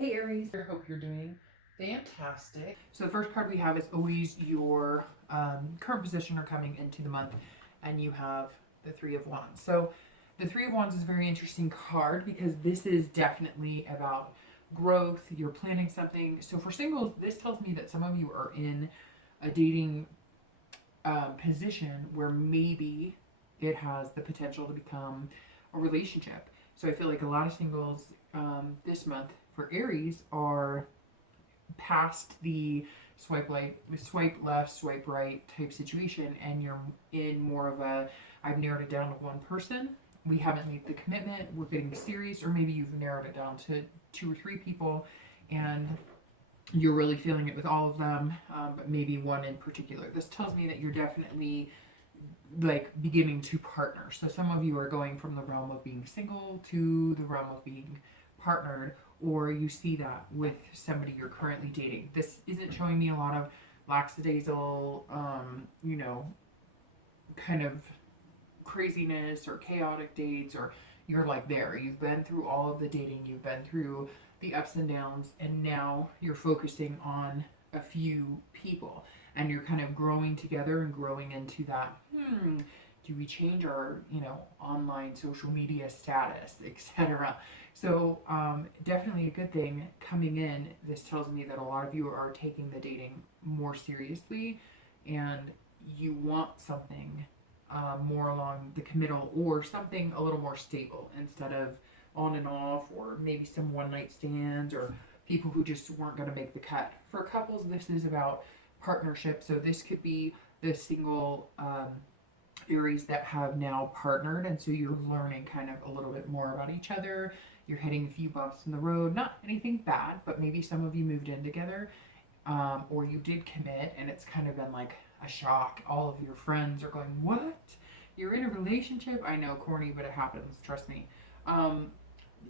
Hey Aries, I hope you're doing fantastic. So the first card we have is always your current position or coming into the month, and you have the Three of Wands. So the Three of Wands is a very interesting card because this is definitely about growth. You're planning something. So for singles, this tells me that some of you are in a dating position where maybe it has the potential to become a relationship. So I feel like a lot of singles this month for Aries are past the swipe left, swipe right type situation, and you're in more of a I've narrowed it down to one person. We haven't made the commitment. We're getting serious, or maybe you've narrowed it down to 2 or 3 people, and you're really feeling it with all of them, but maybe one in particular. This tells me that you're definitely like beginning to partner. So some of you are going from the realm of being single to the realm of being partnered, or you see that with somebody you're currently dating. This isn't showing me a lot of lackadaisical, kind of craziness or chaotic dates, or you're like there. You've been through all of the dating, you've been through the ups and downs, and now you're focusing on a few people, and you're kind of growing together and growing into that do we change our online social media status, etc. So definitely a good thing coming in. This tells me that a lot of you are taking the dating more seriously, and you want something more along the committal, or something a little more stable instead of on and off, or maybe some one night stands, or people who just weren't going to make the cut. For couples, this is about partnership. So this could be the single Aries that have now partnered, and so you're learning kind of a little bit more about each other. You're hitting a few bumps in the road, not anything bad, but maybe some of you moved in together, or you did commit, and it's kind of been like a shock. All of your friends are going, "What? You're in a relationship?" I know, corny, but it happens. Trust me.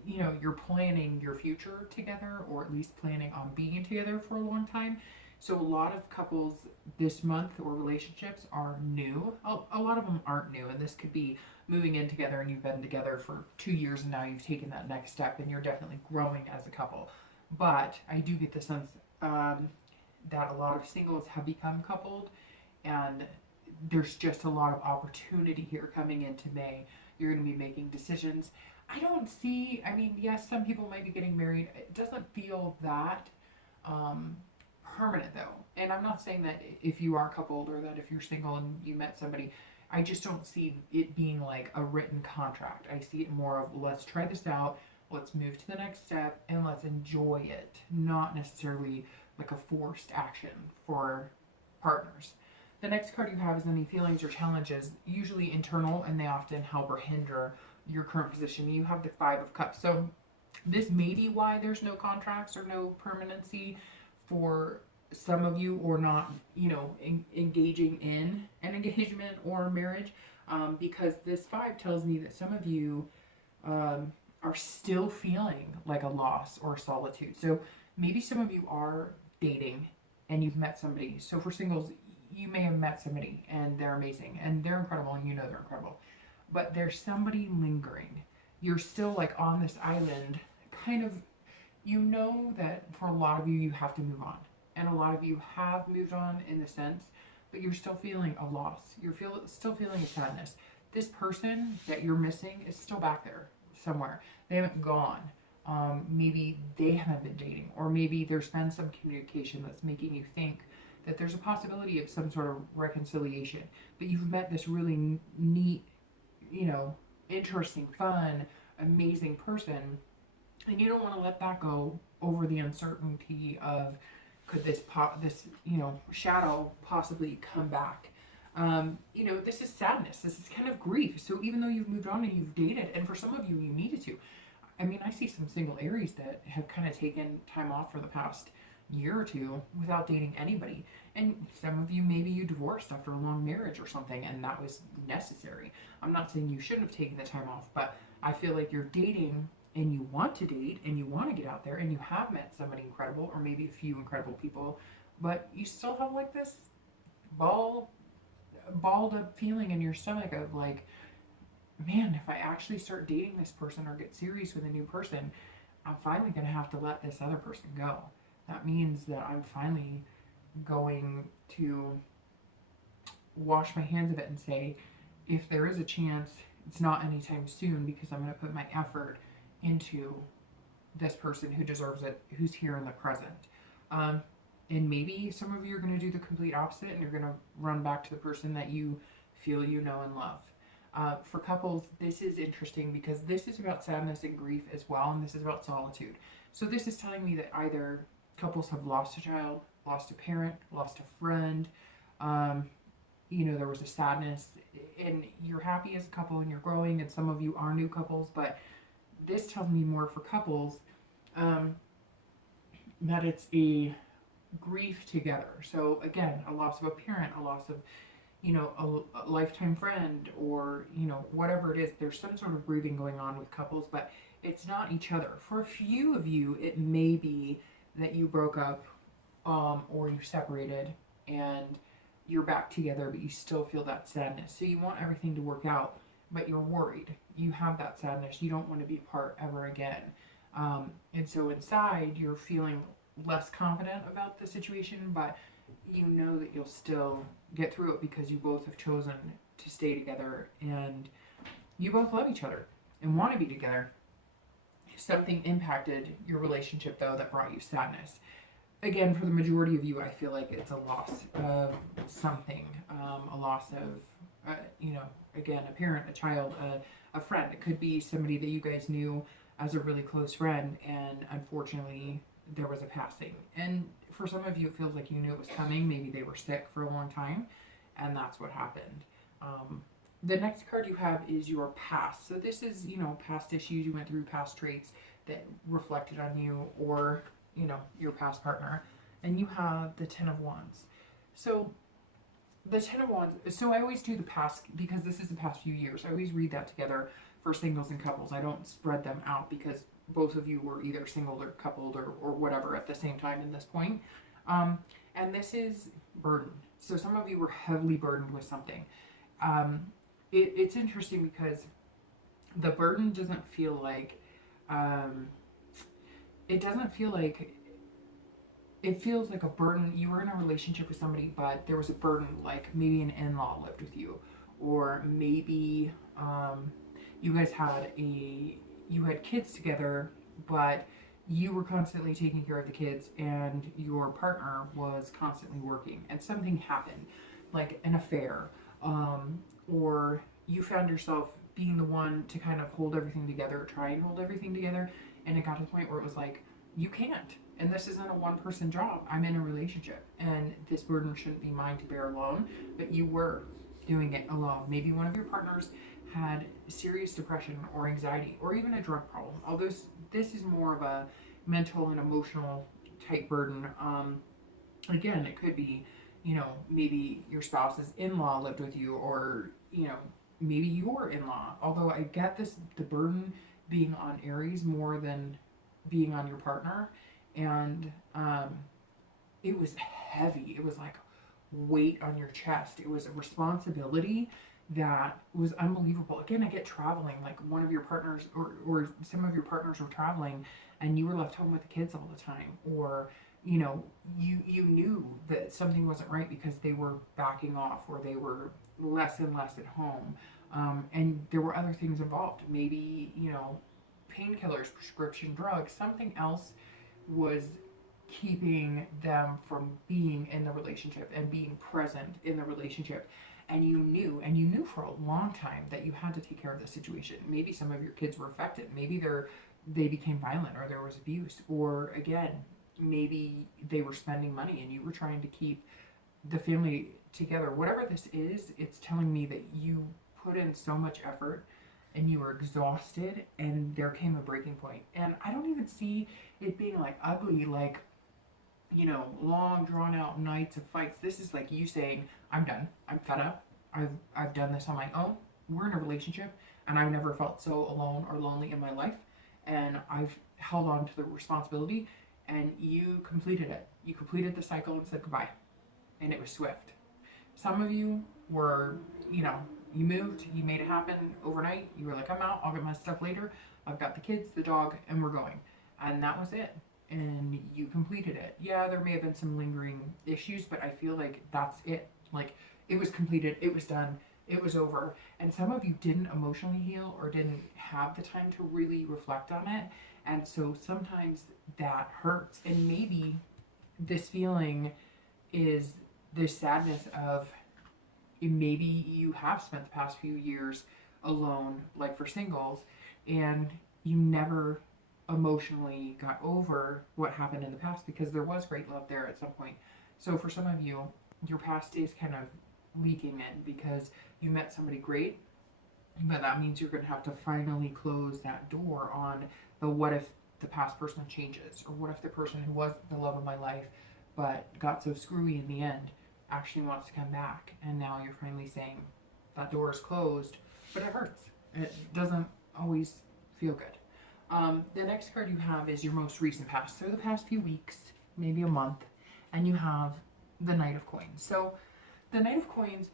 You're planning your future together, or at least planning on being together for a long time. So a lot of couples this month, or relationships, are new. A lot of them aren't new, and this could be moving in together and you've been together for 2 years, and now you've taken that next step and you're definitely growing as a couple. But I do get the sense that a lot of singles have become coupled, and there's just a lot of opportunity here coming into May. You're going to be making decisions. Yes, some people might be getting married. It doesn't feel that permanent though. And I'm not saying that if you are coupled, or that if you're single and you met somebody, I just don't see it being like a written contract. I see it more of, let's try this out, let's move to the next step, and let's enjoy it. Not necessarily like a forced action for partners. The next card you have is any feelings or challenges, usually internal, and they often help or hinder your current position. You have the Five of Cups. So this may be why there's no contracts or no permanency for some of you, or not, engaging in an engagement or marriage, because this 5 tells me that some of you are still feeling like a loss or solitude. So maybe some of you are dating and you've met somebody. So for singles, you may have met somebody and they're amazing and they're incredible, and they're incredible, but there's somebody lingering. You're still like on this island, kind of, that for a lot of you, you have to move on. And a lot of you have moved on in the sense, but you're still feeling a loss. You're still feeling a sadness. This person that you're missing is still back there somewhere. They haven't gone. Maybe they haven't been dating, or maybe there's been some communication that's making you think that there's a possibility of some sort of reconciliation. But you've met this really neat, interesting, fun, amazing person, and you don't want to let that go over the uncertainty of, could this shadow possibly come back? This is sadness. This is kind of grief. So even though you've moved on and you've dated, and for some of you, you needed to. I see some single Aries that have kind of taken time off for the past year or two without dating anybody. And some of you, maybe you divorced after a long marriage or something, and that was necessary. I'm not saying you shouldn't have taken the time off, but I feel like you're dating and you want to date and you want to get out there and you have met somebody incredible, or maybe a few incredible people, but you still have like this balled up feeling in your stomach of like, man, if I actually start dating this person or get serious with a new person, I'm finally going to have to let this other person go. That means that I'm finally going to wash my hands of it and say, if there is a chance, it's not anytime soon, because I'm going to put my effort into this person who deserves it, who's here in the present. And maybe some of you are going to do the complete opposite, and you're going to run back to the person that you feel you know and love. For couples, this is interesting because this is about sadness and grief as well, and this is about solitude. So this is telling me that either couples have lost a child, lost a parent, lost a friend. There was a sadness, and you're happy as a couple and you're growing, and some of you are new couples, but this tells me more for couples that it's a grief together. So again, a loss of a parent, a loss of a lifetime friend, or whatever it is. There's some sort of grieving going on with couples, but it's not each other. For a few of you, it may be that you broke up or you separated and you're back together, but you still feel that sadness. So you want everything to work out, but you're worried. You have that sadness. You don't want to be apart ever again. And so inside, you're feeling less confident about the situation, but you know that you'll still get through it because you both have chosen to stay together, and you both love each other and want to be together. Something impacted your relationship, though, that brought you sadness. Again, for the majority of you, I feel like it's a loss of something, a loss of, again, a parent, a child, a friend. It could be somebody that you guys knew as a really close friend, and unfortunately, there was a passing. And for some of you, it feels like you knew it was coming. Maybe they were sick for a long time, and that's what happened. The next card you have is your past. So this is, past issues you went through, past traits that reflected on you, or your past partner. And you have the Ten of Wands. So the Ten of Wands, so I always do the past, because this is the past few years. I always read that together for singles and couples. I don't spread them out because both of you were either single or coupled or whatever at the same time in this point. And this is burden. So some of you were heavily burdened with something. It's interesting because the burden doesn't feel like, it feels like a burden. You were in a relationship with somebody, but there was a burden, like maybe an in-law lived with you, or maybe you guys had kids together, but you were constantly taking care of the kids and your partner was constantly working, and something happened, like an affair, or you found yourself being the one to kind of hold everything together, try and hold everything together, and it got to the point where it was like, you can't, and this isn't a one-person job. I'm in a relationship, and this burden shouldn't be mine to bear alone, but you were doing it alone. Maybe one of your partners had serious depression or anxiety, or even a drug problem. Although this is more of a mental and emotional type burden. Again, it could be, maybe your spouse's in-law lived with you, or, maybe your in-law. Although I get the burden being on Aries more than being on your partner. And it was heavy. It was like weight on your chest. It was a responsibility that was unbelievable. Again, I get traveling, like one of your partners or some of your partners were traveling and you were left home with the kids all the time, or you knew that something wasn't right because they were backing off, or they were less and less at home, and there were other things involved. Maybe painkillers, prescription drugs, something else was keeping them from being in the relationship and being present in the relationship. And you knew for a long time that you had to take care of the situation. Maybe some of your kids were affected. Maybe they became violent, or there was abuse, or again, maybe they were spending money and you were trying to keep the family together. Whatever this is, it's telling me that you put in so much effort and you were exhausted, and there came a breaking point. And I don't even see it being like ugly, like long drawn out nights of fights. This is like you saying, I'm done. I'm fed up. I've done this on my own. We're in a relationship, and I've never felt so alone or lonely in my life. And I've held on to the responsibility, and you completed it. You completed the cycle and said goodbye. And it was swift. Some of you were, you moved, you made it happen overnight. You were like, I'm out. I'll get my stuff later. I've got the kids, the dog, and we're going. and that was it. And you completed it. Yeah, there may have been some lingering issues, but I feel like that's it. Like, it was completed, it was done, it was over. And some of you didn't emotionally heal or didn't have the time to really reflect on it. And so sometimes that hurts. And maybe this feeling is this sadness of, maybe you have spent the past few years alone, like for singles, and you never emotionally got over what happened in the past, because there was great love there at some point. So for some of you, your past is kind of leaking in because you met somebody great, but that means you're going to have to finally close that door on the what if the past person changes, or what if the person who was the love of my life but got so screwy in the end actually wants to come back, and now you're finally saying that door is closed, but it hurts. It doesn't always feel good. The next card you have is your most recent past, so the past few weeks, maybe a month, and you have the Knight of Coins. So the Knight of Coins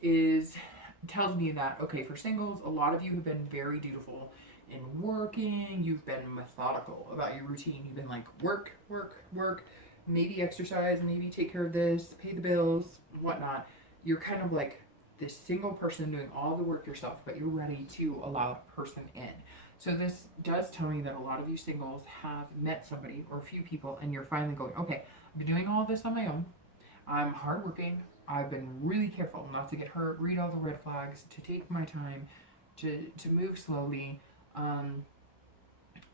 tells me that, okay, for singles, a lot of you have been very dutiful in working. You've been methodical about your routine. You've been like, work, work, work, maybe exercise, maybe take care of this, pay the bills, whatnot. You're kind of like this single person doing all the work yourself, but you're ready to allow a person in. So this does tell me that a lot of you singles have met somebody or a few people, and you're finally going, okay, I've been doing all this on my own. I'm hardworking. I've been really careful not to get hurt, read all the red flags, to take my time, to move slowly.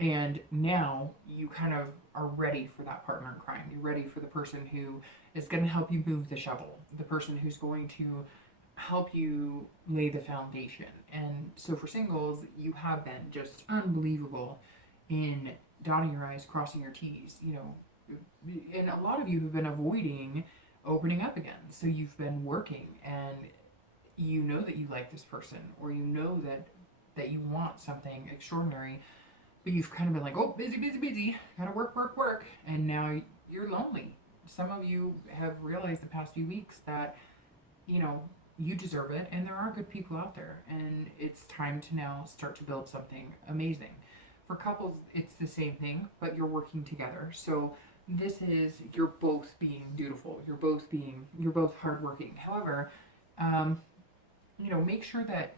And now you kind of are ready for that partner in crime. You're ready for the person who is going to help you move the shovel, the person who's going to help you lay the foundation. And so for singles, you have been just unbelievable in dotting your I's, crossing your T's, and a lot of you have been avoiding opening up again. So you've been working, and you know that you like this person, or you know that you want something extraordinary, but you've kind of been like, oh, busy, busy, busy, gotta work, work, work, and now you're lonely. Some of you have realized the past few weeks that, you deserve it, and there are good people out there, and it's time to now start to build something amazing. For couples, it's the same thing, but you're working together. So this is, you're both being dutiful, you're both hardworking. However, make sure that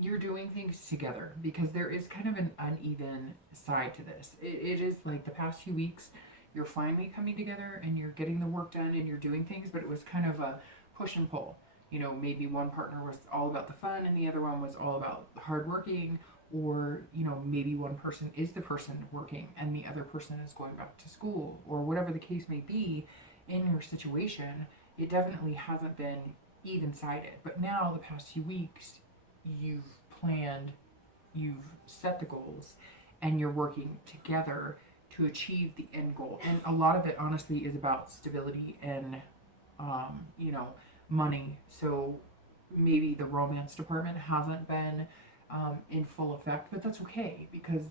you're doing things together, because there is kind of an uneven side to this. It is like the past few weeks, you're finally coming together and you're getting the work done and you're doing things, but it was kind of a push and pull. Maybe one partner was all about the fun and the other one was all about hardworking, or, maybe one person is the person working and the other person is going back to school, or whatever the case may be in your situation. It definitely hasn't been even-sided. But now, the past few weeks, you've planned, you've set the goals, and you're working together to achieve the end goal. And a lot of it, honestly, is about stability and, money. So maybe the romance department hasn't been in full effect, but that's okay, because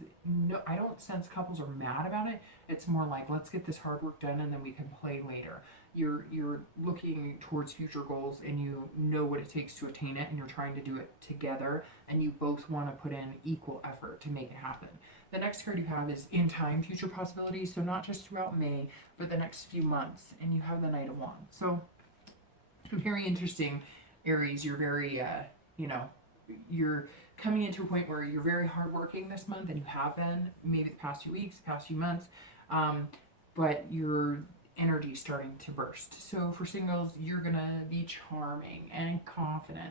I don't sense couples are mad about it. It's more like, let's get this hard work done and then we can play later. You're looking towards future goals, and you know what it takes to attain it, and you're trying to do it together, and you both want to put in equal effort to make it happen. The next card you have is in time, future possibilities. So not just throughout May, but the next few months, and you have the Knight of Wands. So very interesting, Aries. You're very, you're coming into a point where you're very hardworking this month, and you have been maybe the past few weeks, past few months, but your energy starting to burst. So for singles, you're gonna be charming and confident.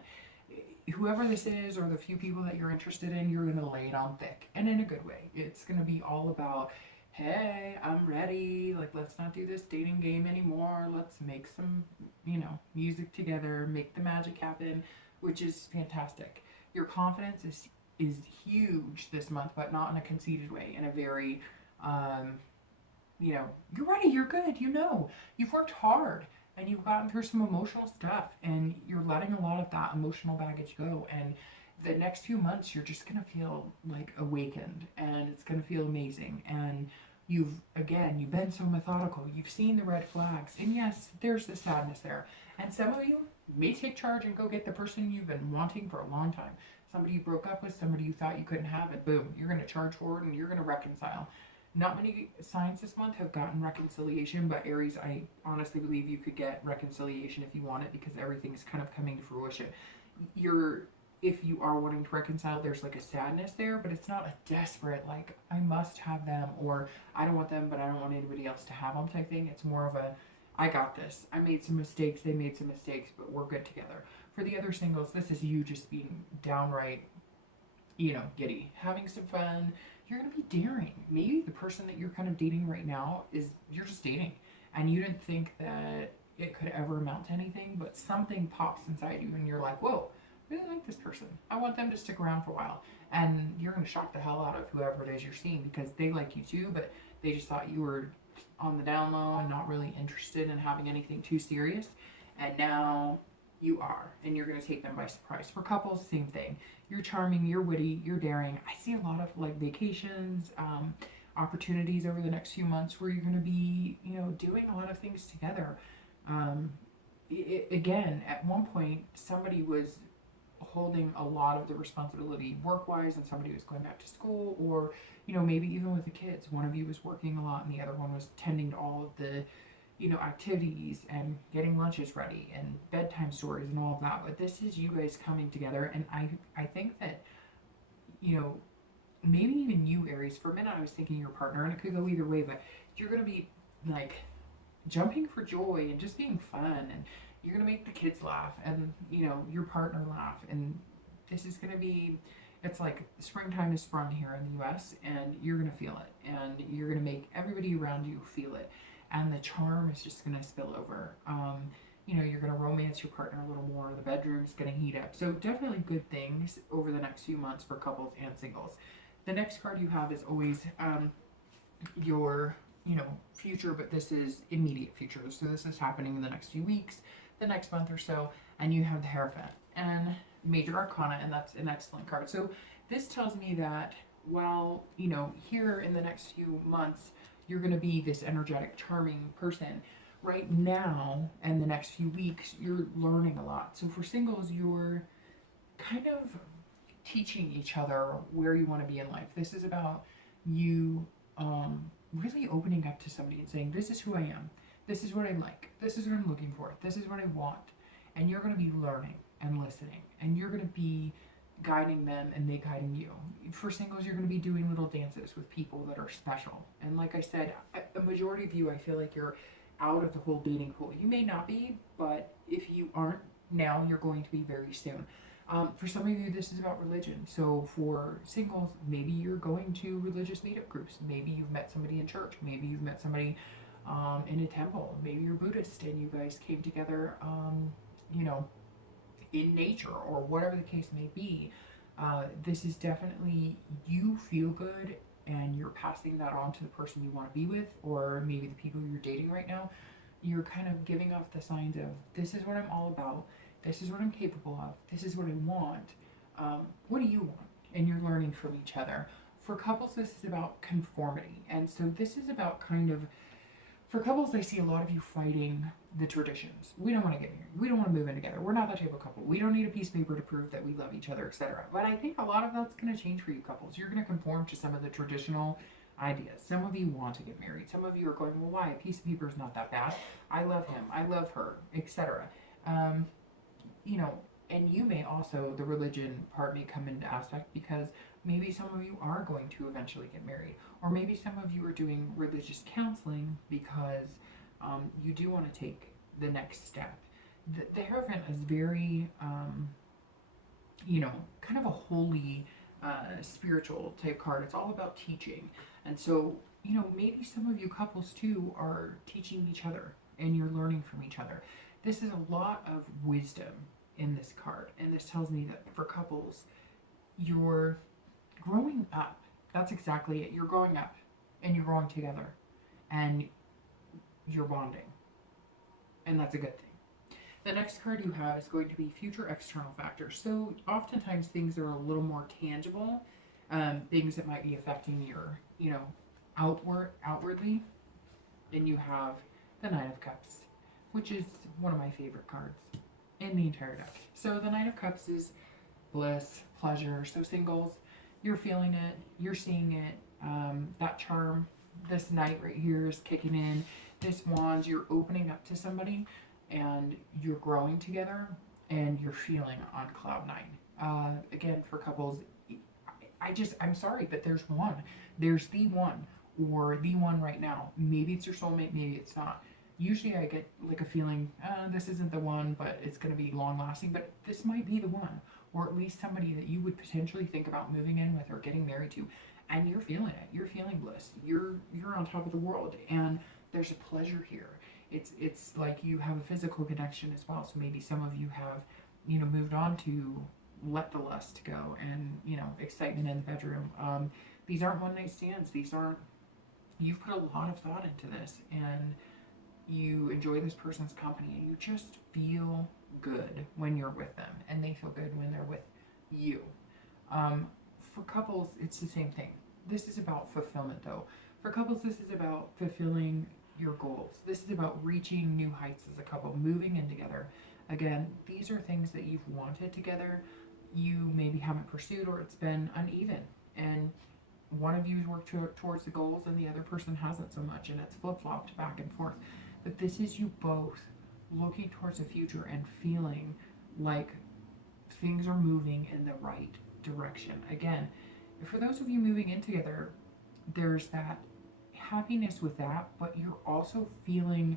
Whoever this is, or the few people that you're interested in, you're gonna lay it on thick, and in a good way. It's gonna be all about, hey, I'm ready. Like, let's not do this dating game anymore. Let's make some, music together, make the magic happen, which is fantastic. Your confidence is huge this month, but not in a conceited way, in a very, you're ready, you're good, you've worked hard, and you've gotten through some emotional stuff, and you're letting a lot of that emotional baggage go, and the next few months you're just going to feel like awakened, and it's going to feel amazing. And you've been so methodical, you've seen the red flags, and yes, there's the sadness there, and some of you may take charge and go get the person you've been wanting for a long time. Somebody you broke up with, somebody you thought you couldn't have, and boom, you're going to charge forward and you're going to reconcile. Not many signs this month have gotten reconciliation, but Aries, I honestly believe you could get reconciliation if you want it, because everything's kind of coming to fruition. If you are wanting to reconcile, there's like a sadness there, but it's not a desperate, like, I must have them, or I don't want them, but I don't want anybody else to have them type thing. It's more of a, I got this. I made some mistakes, they made some mistakes, but we're good together. For the other singles, this is you just being downright, giddy, having some fun. You're going to be daring. Maybe the person that you're kind of dating right now is, you're just dating, and you didn't think that it could ever amount to anything, but something pops inside you and you're like, whoa, I really like this person. I want them to stick around for a while. And you're going to shock the hell out of whoever it is you're seeing, because they like you too, but they just thought you were on the down low and not really interested in having anything too serious. And now you are, and you're going to take them by surprise. For couples, same thing. You're charming, you're witty, you're daring. I see a lot of like vacations, opportunities over the next few months where you're going to be, doing a lot of things together. Again, at one point, somebody was holding a lot of the responsibility work-wise, and somebody was going back to school, or maybe even with the kids, one of you was working a lot and the other one was tending to all of the activities and getting lunches ready and bedtime stories and all of that. But this is you guys coming together, and I think that maybe even you, Aries, for a minute I was thinking your partner, and it could go either way, but you're going to be like jumping for joy and just being fun, and you're going to make the kids laugh, and your partner laugh, and this is going to be, it's like springtime is sprung here in the US, and you're going to feel it, and you're going to make everybody around you feel it, and the charm is just going to spill over. You're going to romance your partner a little more, the bedroom's going to heat up. So definitely good things over the next few months for couples and singles. The next card you have is always your future, but this is immediate future. So this is happening in the next few weeks, the next month or so, and you have the Hierophant and Major Arcana, and that's an excellent card. So this tells me that while, here in the next few months, you're going to be this energetic, charming person, right now and the next few weeks, you're learning a lot. So for singles, you're kind of teaching each other where you want to be in life. This is about you really opening up to somebody and saying, this is who I am. This is what I like. This is what I'm looking for. This is what I want. And you're going to be learning and listening. And you're going to be guiding them and they guiding you. For singles, you're going to be doing little dances with people that are special. And like I said, a majority of you, I feel like you're out of the whole dating pool. You may not be, but if you aren't now, you're going to be very soon. For some of you, this is about religion. So for singles, maybe you're going to religious meetup groups. Maybe you've met somebody in church. Maybe you've met somebody in a temple. Maybe you're Buddhist and you guys came together, in nature, or whatever the case may be. This is definitely, you feel good and you're passing that on to the person you want to be with, or maybe the people you're dating right now. You're kind of giving off the signs of, this is what I'm all about. This is what I'm capable of. This is what I want. What do you want? And you're learning from each other. For couples, this is about conformity. And so this is about kind of, for couples, I see a lot of you fighting the traditions. We don't want to get married. We don't want to move in together. We're not that type of couple. We don't need a piece of paper to prove that we love each other, etc. But I think a lot of that's going to change for you couples. You're going to conform to some of the traditional ideas. Some of you want to get married. Some of you are going, well, why? A piece of paper is not that bad. I love him. I love her, etc. And you may also, the religion part may come into aspect, because maybe some of you are going to eventually get married, or maybe some of you are doing religious counseling because you do want to take the next step. The Hierophant is very, kind of a holy, spiritual type card. It's all about teaching. And so, maybe some of you couples too are teaching each other and you're learning from each other. This is a lot of wisdom in this card. And this tells me that for couples, you're growing up. That's exactly it. You're growing up and you're growing together and you're bonding. And that's a good thing. The next card you have is going to be future external factors. So oftentimes things are a little more tangible, things that might be affecting your, outwardly. And you have the Knight of Cups, which is one of my favorite cards in the entire deck. So the Knight of Cups is bliss, pleasure. So singles, you're feeling it, you're seeing it, that charm, this Knight right here is kicking in. This Wands, you're opening up to somebody and you're growing together and you're feeling on cloud nine. Again, for couples, I'm sorry, but there's one. There's the one, or the one right now. Maybe it's your soulmate, maybe it's not. Usually I get like a feeling, this isn't the one, but it's going to be long lasting, but this might be the one, or at least somebody that you would potentially think about moving in with or getting married to. And you're feeling it. You're feeling bliss. You're on top of the world, and there's a pleasure here. It's like you have a physical connection as well. So maybe some of you have, moved on to let the lust go, and excitement in the bedroom. These aren't one night stands. You've put a lot of thought into this, and you enjoy this person's company, and you just feel good when you're with them, and they feel good when they're with you. For couples, it's the same thing. This is about fulfillment, though. For couples, this is about fulfilling your goals. This is about reaching new heights as a couple, moving in together. Again, these are things that you've wanted together. You maybe haven't pursued, or it's been uneven, and one of you has worked towards the goals and the other person hasn't so much, and it's flip-flopped back and forth. But this is you both looking towards the future and feeling like things are moving in the right direction. Again, for those of you moving in together, there's that happiness with that, but you're also feeling,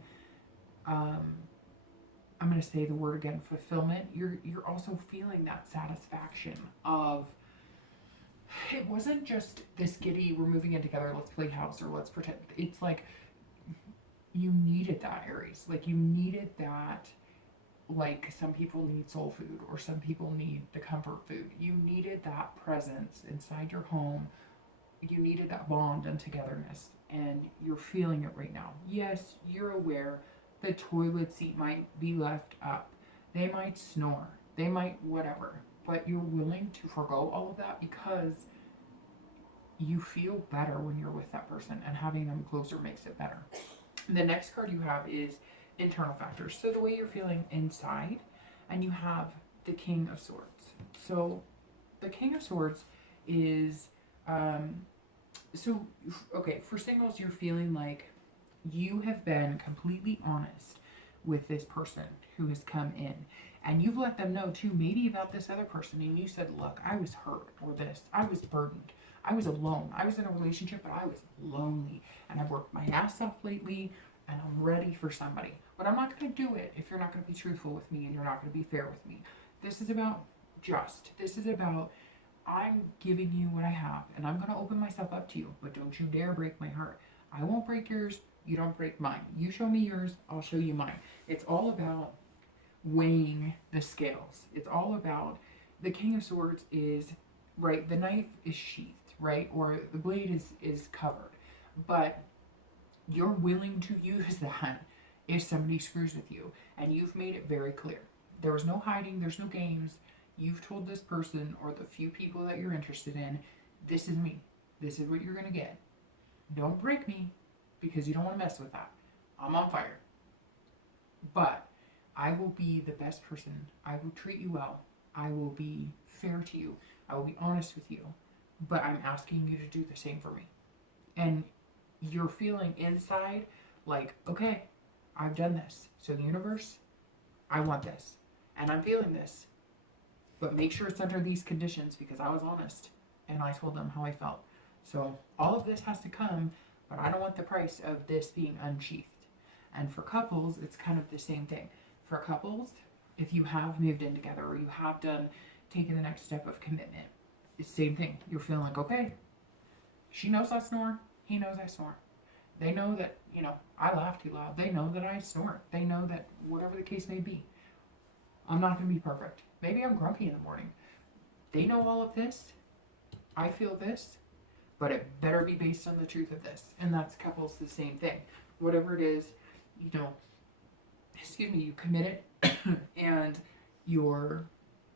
I'm going to say the word again, fulfillment. You're also feeling that satisfaction of, it wasn't just this giddy, we're moving in together, let's play house, or let's pretend. It's like you needed that, Aries. Like you needed that. Like some people need soul food, or some people need the comfort food. You needed that presence inside your home. You needed that bond and togetherness, and you're feeling it right now. Yes, you're aware the toilet seat might be left up. They might snore. They might whatever. But you're willing to forego all of that because you feel better when you're with that person, and having them closer makes it better. The next card you have is internal factors. So the way you're feeling inside, and you have the King of Swords. So the King of Swords is, for singles, you're feeling like you have been completely honest with this person who has come in, and you've let them know too, maybe about this other person, and you said, look, I was hurt, or this, I was burdened, I was alone, I was in a relationship, but I was lonely, and I've worked my ass off lately, and I'm ready for somebody. But I'm not going to do it if you're not going to be truthful with me, and you're not going to be fair with me. This is about this is about, I'm giving you what I have, and I'm going to open myself up to you, but don't you dare break my heart. I won't break yours, you don't break mine. You show me yours, I'll show you mine. It's all about weighing the scales. It's all about, the King of Swords is, right, the knife is sheathed, right, or the blade is covered, but you're willing to use that if somebody screws with you, and you've made it very clear. There was no hiding, there's no games. You've told this person, or the few people that you're interested in, this is me. This is what you're going to get. Don't break me, because you don't want to mess with that. I'm on fire. But I will be the best person. I will treat you well. I will be fair to you. I will be honest with you. But I'm asking you to do the same for me. And you're feeling inside like, okay, I've done this. So the universe, I want this. And I'm feeling this. But make sure it's under these conditions, because I was honest. And I told them how I felt. So all of this has to come, but I don't want the price of this being unsheathed. And for couples, it's kind of the same thing. For couples, if you have moved in together, or you have taken the next step of commitment, it's the same thing. You're feeling like, okay, she knows I snore. He knows I snore. They know that, I laugh too loud. They know that I snore. They know that whatever the case may be, I'm not going to be perfect. Maybe I'm grumpy in the morning. They know all of this. I feel this, but it better be based on the truth of this. And that's couples, the same thing. Whatever it is, you commit it, and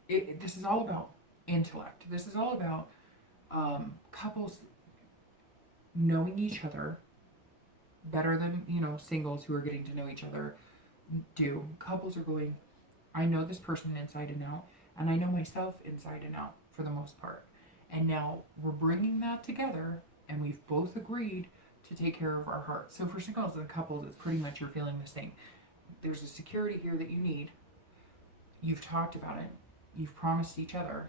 this is all about intellect. This is all about couples knowing each other better than, singles who are getting to know each other do. Couples are going, I know this person inside and out, and I know myself inside and out. for the most part. And now we're bringing that together, and we've both agreed to take care of our hearts. So for singles and couples, it's pretty much you're feeling the same. There's a security here that you need. You've talked about it. You've promised each other.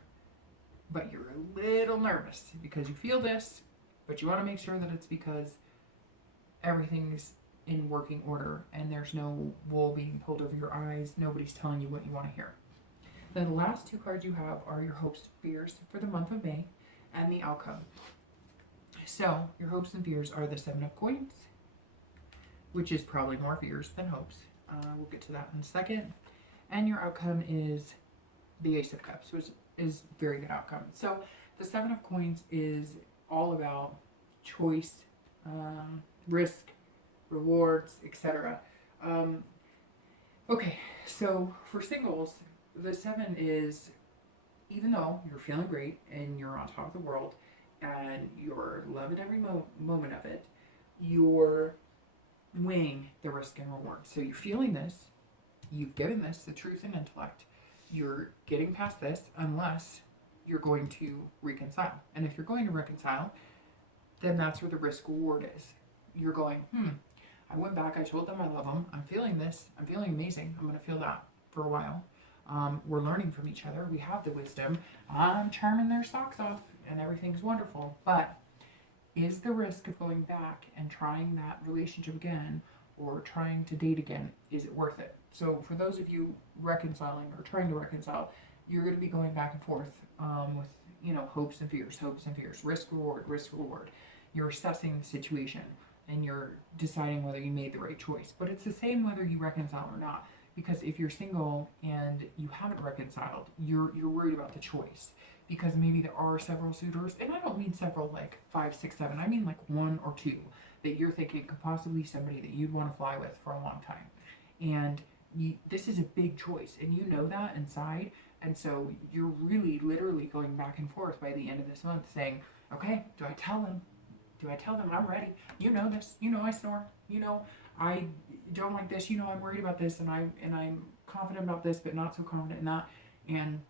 But you're a little nervous because you feel this, but you want to make sure that it's because everything's in working order and there's no wool being pulled over your eyes. Nobody's telling you what you want to hear. Then the last two cards you have are your hopes and fears for the month of May and the outcome. So your hopes and fears are the 7 of Coins, which is probably more fears than hopes. We'll get to that in a second. And your outcome is the Ace of Cups, which is very good outcome. So the 7 of Coins is all about choice, risk, rewards, etc. Okay, so for singles, the 7 is, even though you're feeling great and you're on top of the world and you're loving every moment of it, you're weighing the risk and reward. So you're feeling this, you've given this the truth and intellect, you're getting past this unless you're going to reconcile. And if you're going to reconcile, then that's where the risk reward is. You're going, I went back, I told them I love them, I'm feeling this, I'm feeling amazing, I'm going to feel that for a while. We're learning from each other, we have the wisdom, I'm charming their socks off, and everything's wonderful. But is the risk of going back and trying that relationship again, or trying to date again, is it worth it? So for those of you reconciling or trying to reconcile, you're going to be going back and forth with, hopes and fears, risk, reward. You're assessing the situation and you're deciding whether you made the right choice. But it's the same whether you reconcile or not. Because if you're single and you haven't reconciled, you're worried about the choice. Because maybe there are several suitors, and I don't mean several like 5, 6, 7. I mean like 1 or 2 that you're thinking could possibly be somebody that you'd want to fly with for a long time. And this is a big choice, and you know that inside. And so you're really literally going back and forth by the end of this month saying, okay, do I tell them? Do I tell them I'm ready? You know this. You know I snore. You know I don't like this. You know I'm worried about this, and I'm confident about this, but not so confident in that. And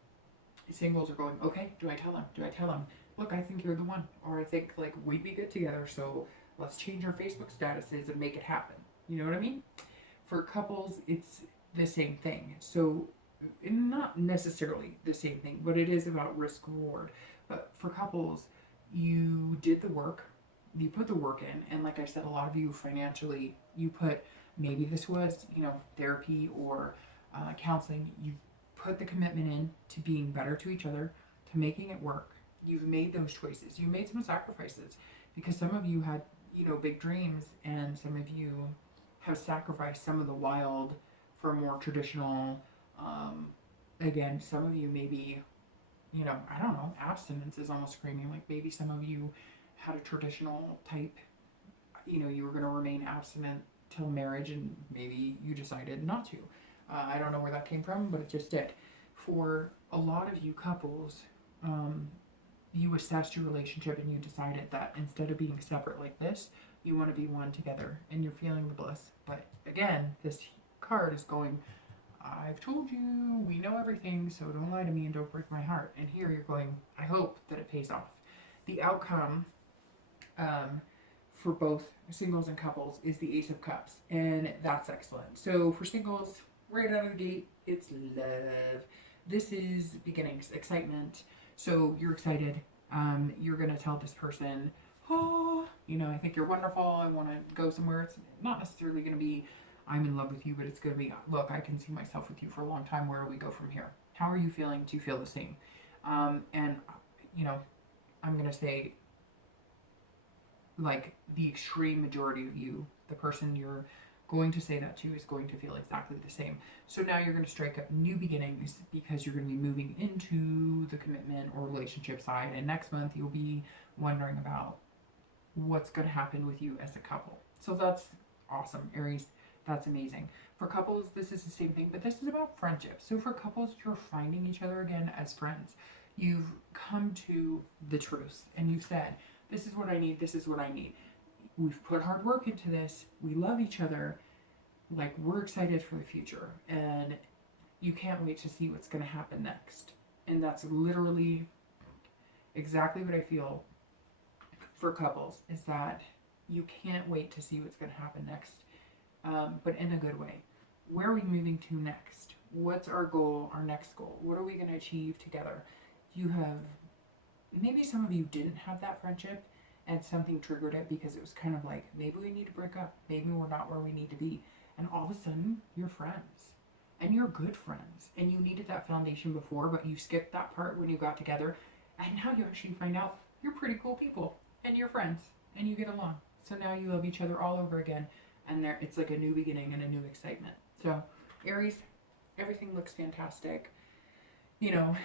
singles are going, okay, do I tell them? Do I tell them, look, I think you're the one, or I think like we'd be good together, so let's change our Facebook statuses and make it happen. You know what I mean? For couples, it's the same thing. So not necessarily the same thing, but it is about risk reward. But for couples, you did the work, you put the work in, and like I said, a lot of you financially, you put, maybe this was, therapy or counseling, you put the commitment in to being better to each other, to making it work. You've made those choices. You made some sacrifices because some of you had, big dreams, and some of you have sacrificed some of the wild for more traditional. Again, some of you maybe, I don't know, abstinence is almost screaming. Like maybe some of you had a traditional type, you were going to remain abstinent till marriage, and maybe you decided not to. I don't know where that came from, but it just did. For a lot of you couples, you assessed your relationship and you decided that instead of being separate like this, you want to be one together, and you're feeling the bliss. But again, this card is going, I've told you, we know everything, so don't lie to me and don't break my heart. And here you're going, I hope that it pays off. The outcome for both singles and couples is the Ace of Cups, and that's excellent. So for singles, right out of the gate, it's love. This is beginnings, excitement. So you're excited. You're going to tell this person, I think you're wonderful. I want to go somewhere. It's not necessarily going to be, I'm in love with you, but it's going to be, look, I can see myself with you for a long time. Where do we go from here? How are you feeling? Do you feel the same? And, I'm going to say, like, the extreme majority of you, the person you're going to say that to is going to feel exactly the same. So now you're going to strike up new beginnings because you're going to be moving into the commitment or relationship side. And next month you'll be wondering about what's going to happen with you as a couple. So that's awesome, Aries. That's amazing. For couples, this is the same thing, but this is about friendship. So for couples, you're finding each other again as friends. You've come to the truth and you've said, this is what I need. This is what I need. We've put hard work into this. We love each other. Like, we're excited for the future, and you can't wait to see what's going to happen next. And that's literally exactly what I feel for couples, is that You can't wait to see what's going to happen next, but in a good way. Where are we moving to next? What's our goal, our next goal? What are we going to achieve together? You have, maybe some of you didn't have that friendship and something triggered it because it was kind of like, maybe we need to break up. Maybe we're not where we need to be. And all of a sudden, you're friends. And you're good friends. And you needed that foundation before, but you skipped that part when you got together. And now you actually find out you're pretty cool people. And you're friends. And you get along. So now you love each other all over again. And it's like a new beginning and a new excitement. So, Aries, everything looks fantastic. You know,